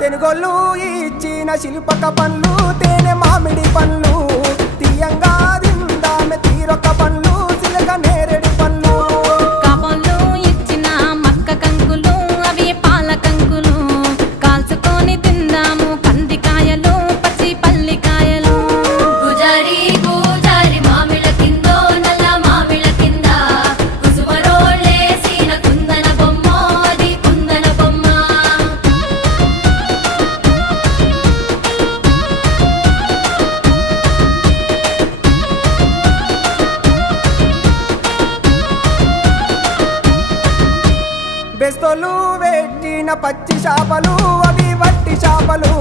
తెనుగోళ్ళు ఇచ్చిన శిల్పక పండ్లు తేనె మామిడి పండ్లు తీయంగా తిందామె తీరొక్క పండ్లు చిలక నేరేడు పండ్లు కాబోళ్ళు ఇచ్చిన మక్క కంకులు అవి పాల కంకులు కాల్చుకొని తిందాము కందికాయలు పచ్చి పల్లికాయలు గుజారి గుజారి మామిళ్ళ కిందో నల్ల మామిళ్ళ కింద కుసుమరోళ్ళేసిన కుందన బొమ్మ అది కుందన బొమ్మ బెస్తోలు పెట్టిన పచ్చి చేపలు అవి వట్టి చేపలు